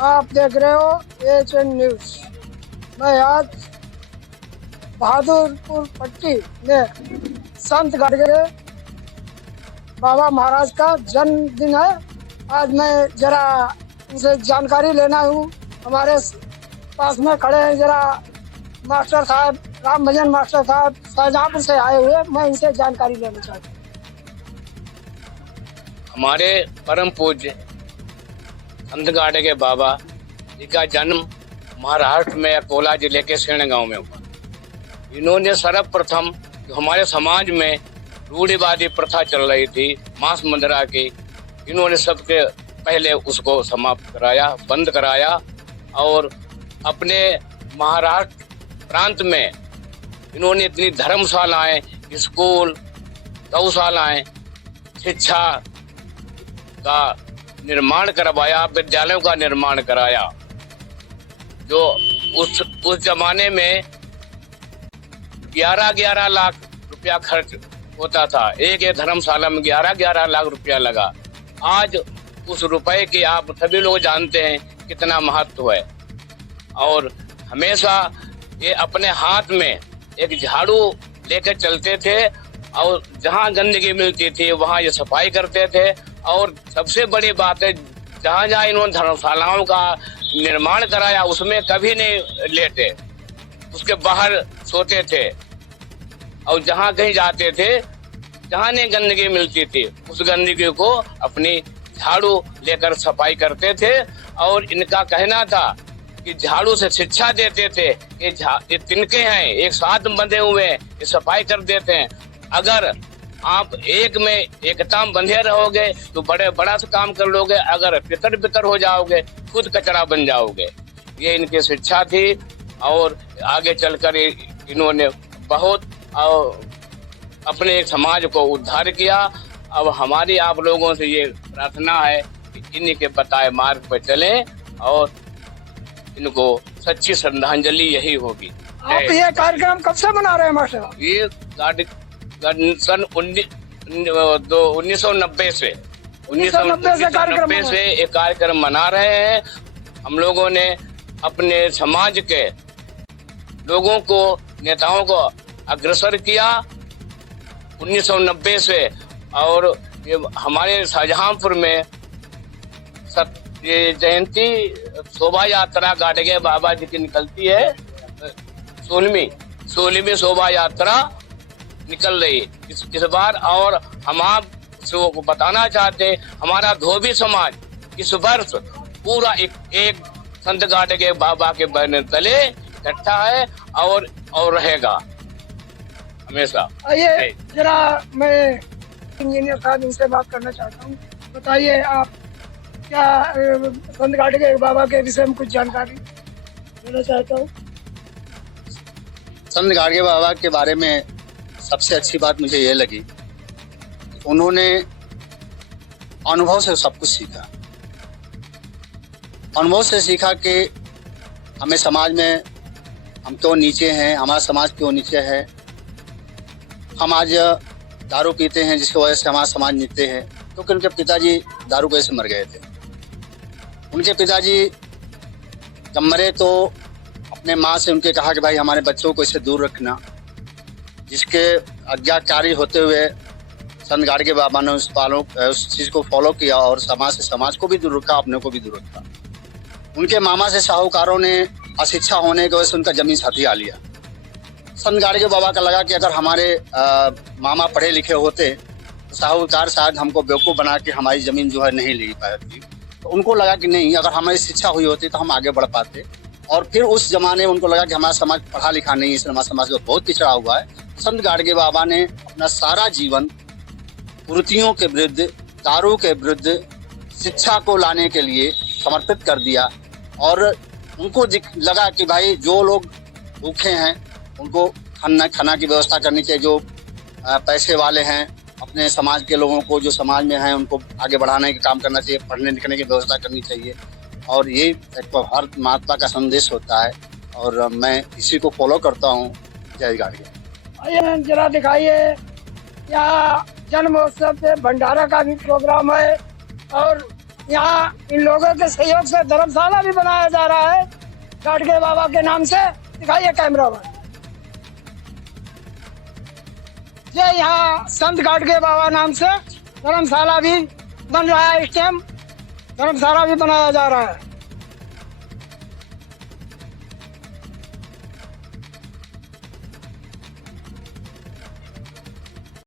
आप देख रहे हो एचएन न्यूज। मैं आज बहादुरपुर पट्टी में संत गाडगे बाबा महाराज का जन्मदिन है। आज मैं जरा उनसे जानकारी लेना हूँ। हमारे पास में खड़े हैं जरा मास्टर साहब, राम भजन मास्टर साहब शाहजहाँपुर से आए हुए। मैं इनसे जानकारी लेना चाहता हूँ। हमारे परम पूज्य संत गाडगे बाबा जी का जन्म महाराष्ट्र में अकोला जिले के सेण गांव में हुआ। इन्होंने सर्वप्रथम हमारे समाज में रूढ़िवादी प्रथा चल रही थी मांस मंदिरा की, इन्होंने सबके पहले उसको समाप्त कराया, बंद कराया और अपने महाराष्ट्र प्रांत में इन्होंने इतनी धर्मशालाएं, स्कूल, गौशालाएं, शिक्षा का निर्माण करवाया, विद्यालयों का निर्माण कराया। जो उस जमाने में 11-11 लाख रुपया खर्च होता था। एक धर्मशाला में 11-11 लाख रुपया लगा। आज उस रुपए की आप सभी लोग जानते हैं कितना महत्व है। और हमेशा ये अपने हाथ में एक झाड़ू लेकर चलते थे और जहाँ गंदगी मिलती थी वहाँ ये सफाई करते थे। और सबसे बड़ी बात है, जहाँ जहाँ इन्होंने धर्मशालाओं का निर्माण कराया उसमें कभी नहीं लेटे, उसके बाहर सोते थे। और जहाँ कहीं जाते थे, जहाँ नहीं गंदगी मिलती थी उस गंदगी को अपनी झाड़ू लेकर सफाई करते थे। और इनका कहना था कि झाड़ू से शिक्षा देते थे। ये तिनके हैं, एक साथ बंधे हुए हैं, ये सफाई कर देते हैं। अगर आप एक में एकता में बंधे रहोगे तो बड़ा सा काम कर लोगे। अगर तितर हो जाओगे खुद कचरा बन जाओगे। ये इनकी शिक्षा थी। और आगे चलकर इन्होंने बहुत अपने समाज को उद्धार किया। अब हमारी आप लोगों से ये प्रार्थना है कि इन्हीं के बताए मार्ग पर चलें और इनको सच्ची श्रद्धांजलि यही होगी। आप ये कार्यक्रम कब से मना रहे हैं मास्टर? ये सन 1990 से 1990 से एक कार्यक्रम मना रहे हैं। हम लोगों ने अपने समाज के लोगों को, नेताओं को अग्रसर किया 1990 से। और ये हमारे शाहजहाँपुर में ये जयंती शोभा यात्रा गाडगे बाबा जी की निकलती है। 16वीं शोभा यात्रा निकल रही इस बार। और हम आप को बताना चाहते हैं, हमारा धोबी समाज इस वर्ष पूरा एक संत गाडगे बाबा के बैनर तले इकट्ठा है और रहेगा हमेशा। ये जरा मैं इंजीनियर साहब इनसे बात करना चाहता हूँ। बताइए आप क्या संत गाडगे बाबा के विषय में कुछ जानकारी देना चाहता हूँ। संत गाडगे बाबा के बारे में सबसे अच्छी बात मुझे ये लगी, उन्होंने अनुभव से सब कुछ सीखा। अनुभव से सीखा कि हमें समाज में हम क्यों नीचे हैं, हमारा समाज क्यों नीचे है। हम आज दारू पीते हैं जिसकी वजह से हमारा समाज नीचे है, क्योंकि उनके पिताजी दारू की वजह से मर गए थे। उनके पिताजी जब मरे तो अपने माँ से उनके कहा कि भाई हमारे बच्चों को इससे दूर रखना। जिसके आज्ञाकारी होते हुए संत गाडगे बाबा ने उस चीज़ को फॉलो किया और समाज को भी दूर रखा, अपने को भी दूर रखा। उनके मामा से साहूकारों ने अशिक्षा होने की वजह से उनका जमीन हथिया लिया। संत गाडगे बाबा का लगा कि अगर हमारे मामा पढ़े लिखे होते तो साहूकार शायद हमको बेवकूफ़ बना के हमारी ज़मीन जो है नहीं ले पाती। तो उनको लगा कि नहीं, अगर हमारी शिक्षा हुई होती तो हम आगे बढ़ पाते। और फिर उस जमाने में उनको लगा कि हमारा समाज पढ़ा लिखा नहीं है, इसलिए हमारा समाज बहुत पिछड़ा हुआ है। संत गाडगे बाबा ने अपना सारा जीवन कुरीतियों के विरुद्ध, दारू के विरुद्ध, शिक्षा को लाने के लिए समर्पित कर दिया। और उनको लगा कि भाई जो लोग भूखे हैं उनको खाना की व्यवस्था करनी चाहिए। जो पैसे वाले हैं अपने समाज के लोगों को, जो समाज में हैं, उनको आगे बढ़ाने का काम करना चाहिए, पढ़ने लिखने की व्यवस्था करनी चाहिए। और ये एक भारत महात्मा का संदेश होता है और मैं इसी को फॉलो करता हूँ। जय गाडगे। आइए जरा दिखाइए, यहाँ जन्म महोत्सव पे भंडारा का भी प्रोग्राम है और यहाँ इन लोगों के सहयोग से धर्मशाला भी बनाया जा रहा है गाडगे बाबा के नाम से। दिखाइए कैमरा में। ये यहाँ संत गाडगे बाबा नाम से धर्मशाला भी बन रहा है। इस टाइम धर्मशाला भी बनाया जा रहा है।